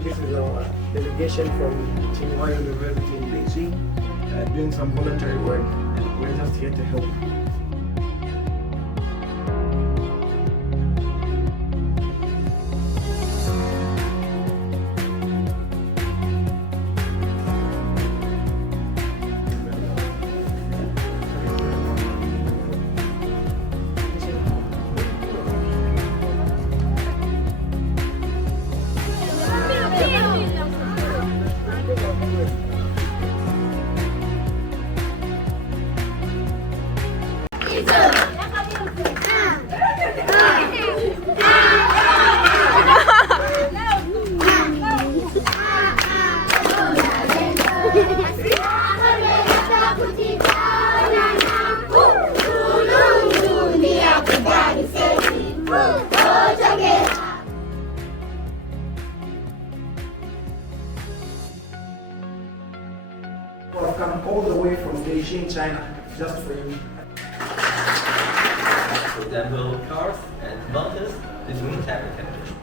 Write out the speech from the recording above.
This is our delegation from Tsinghua University in Beijing, doing some voluntary work, and we're just here to help. I've come all the way from Beijing, China, just for you. For example, cars and mountains, this won't have a temperature.